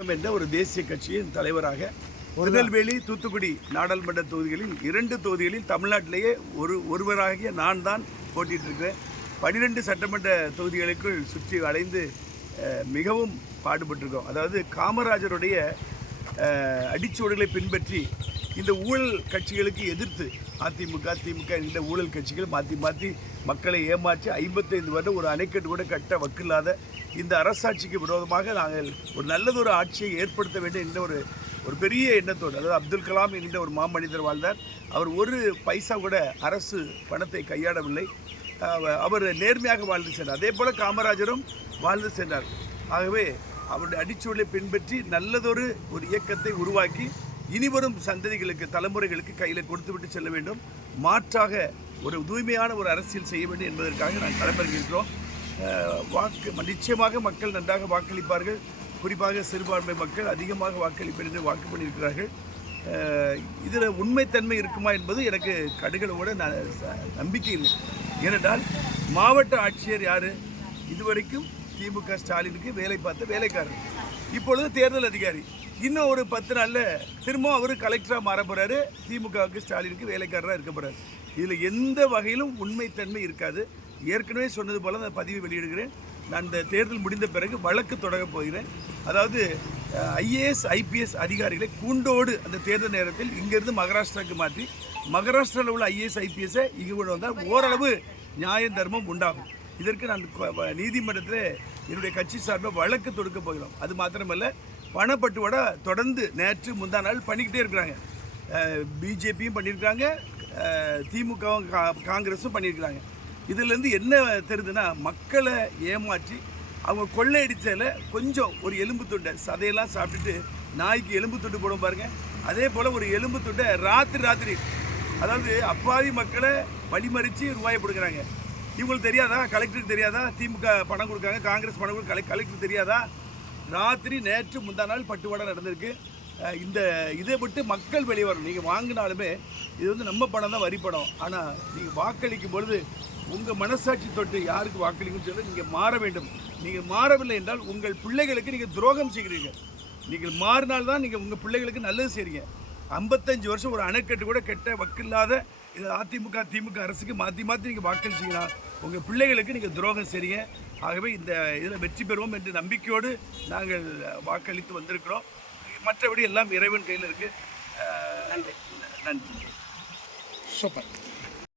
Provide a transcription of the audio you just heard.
என்ற ஒரு தேசிய கட்சியின் தலைவராக திருநெல்வேலி தூத்துக்குடி நாடாளுமன்ற தொகுதிகளில் இரண்டு தொகுதிகளில் தமிழ்நாட்டிலேயே ஒரு ஒருவராகிய நான் தான் போட்டிட்டு இருக்கிறேன் பனிரெண்டு சட்டமன்ற தொகுதிகளுக்குள் சுற்றி அலைந்து மிகவும் பாடுபட்டிருக்கோம். அதாவது காமராஜருடைய அடிச்சுவடுகளை பின்பற்றி இந்த ஊழல் கட்சிகளுக்கு எதிர்த்து அதிமுக திமுக என்கிற ஊழல் கட்சிகள் மாற்றி மாற்றி மக்களை ஏமாற்றி ஐம்பத்தைந்து வருடம் ஒரு அணைக்கட்டு கூட கட்ட வக்கில்லாத இந்த அரசாட்சிக்கு விரோதமாக நாங்கள் ஒரு நல்லதொரு ஆட்சியை ஏற்படுத்த வேண்டும் என்ற ஒரு ஒரு பெரிய எண்ணத்தோடு அதாவது அப்துல் கலாம் என்கிற ஒரு மாமனிதர் வாழ்ந்தார். அவர் ஒரு பைசா கூட அரசு பணத்தை கையாடவில்லை. அவர் நேர்மையாக வாழ்ந்து சென்றார். அதே போல் காமராஜரும் வாழ்ந்து சென்றார். ஆகவே அவருடைய அடிச்சுவலை பின்பற்றி நல்லதொரு ஒரு இயக்கத்தை உருவாக்கி இனிவரும் சந்ததிகளுக்கு தலைமுறைகளுக்கு கையில் கொடுத்துவிட்டு செல்ல வேண்டும். மாற்றாக ஒரு தூய்மையான ஒரு அரசியல் செய்ய வேண்டும் என்பதற்காக நான் களமிறங்கியிருக்கிறோம் வாக்கு நிச்சயமாக மக்கள் நன்றாக வாக்களிப்பார்கள். குறிப்பாக சிறுபான்மை மக்கள் அதிகமாக வாக்களிப்பேன் என்று வாக்கு பண்ணியிருக்கிறார்கள். இதில் உண்மைத்தன்மை இருக்குமா என்பது எனக்கு கடுகளோட நான் ச- நம்பிக்கை இல்லை. ஏனென்றால் மாவட்ட ஆட்சியர் யார்? இதுவரைக்கும் திமுக ஸ்டாலினுக்கு வேலை பார்த்த வேலைக்காரர். இப்பொழுது தேர்தல் அதிகாரி. இன்னும் ஒரு பத்து நாளில் திரும்பவும் அவர் கலெக்டராக மாற போகிறாரு திமுகவுக்கு ஸ்டாலினுக்கு வேலைக்காரராக இருக்க போகிறார் இதில் எந்த வகையிலும் உண்மைத்தன்மை இருக்காது. ஏற்கனவே சொன்னது போல் அந்த பதிவை வெளியிடுகிறேன். நான் இந்த தேர்தல் முடிந்த பிறகு வழக்கு தொடங்கப் போகிறேன். அதாவது ஐஏஎஸ் ஐபிஎஸ் அதிகாரிகளை கூண்டோடு அந்த தேர்தல் நேரத்தில் இங்கேருந்து மகாராஷ்டிராவுக்கு மாற்றி மகாராஷ்டிராவில் உள்ள ஐஏஎஸ் ஐபிஎஸ்ஸை இங்கே கொண்டு வந்தால் ஓரளவு நியாய தர்மம் உண்டாகும். இதற்கு நான் நீதிமன்றத்தில் என்னுடைய கட்சி சார்பாக வழக்கு தொடுக்க போகிறோம். அது மாத்திரமல்ல பணப்பட்டுவாடா தொடர்ந்து நேற்று முந்தா நாள் பண்ணிக்கிட்டே இருக்கிறாங்க. பிஜேபியும் பண்ணியிருக்காங்க திமுகவும் கா- காங்கிரஸும் பண்ணியிருக்கிறாங்க. இதுலேருந்து என்ன தெரியுதுன்னா மக்களை ஏமாற்றி அவங்க கொள்ளையடித்ததில் கொஞ்சம் ஒரு எலும்பு துண்டை சதையெல்லாம் சாப்பிட்டுட்டு நாய்க்கு எலும்பு துண்டு போடும் பாருங்கள் அதே போல் ஒரு எலும்பு துண்டை ராத்திரி ராத்திரி. அதாவது அப்பாவி மக்களை வழிமறித்து ரூபாயை கொடுக்குறாங்க இவங்களுக்கு தெரியாதா? கலெக்டருக்கு தெரியாதா? திமுக பணம் கொடுக்காங்க காங்கிரஸ் பணம் கொடுக்க கலெக்டருக்கு தெரியாதா? ராத்திரி நேற்று முந்தா நாள் பட்டுவாடை நடந்திருக்கு. இந்த இதை விட்டு மக்கள் வெளியே வரணும். நீங்கள் வாங்கினாலுமே இது வந்து நம்ம பணம் தான் வரி பணம். ஆனால் நீங்கள் வாக்களிக்கும் பொழுது உங்கள் மனசாட்சி தொட்டு யாருக்கு வாக்களிக்குன்னு சொல்லி நீங்கள் மாற வேண்டும். நீங்கள் மாறவில்லை என்றால் உங்கள் பிள்ளைகளுக்கு நீங்கள் துரோகம் செய்கிறீங்க நீங்கள் மாறினால்தான் நீங்கள் உங்கள் பிள்ளைகளுக்கு நல்லது செய்கிறீங்க ஐம்பத்தஞ்சு வருஷம் ஒரு அணைக்கட்டு கூட கெட்ட வக்கில்லாத இது அதிமுக திமுக அரசுக்கு மாற்றி மாற்றி நீங்கள் வாக்களிச்சீங்கன்னா உங்கள் பிள்ளைகளுக்கு நீங்கள் துரோகம் செய்றீங்க. ஆகவே இந்த இதில் வெற்றி பெறுவோம் என்ற நம்பிக்கையோடு நாங்கள் வாக்களித்து வந்திருக்கிறோம். மற்றபடி எல்லாம் இறைவன் கையில் இருக்குது நன்றி. நன்றி. சூப்பர்.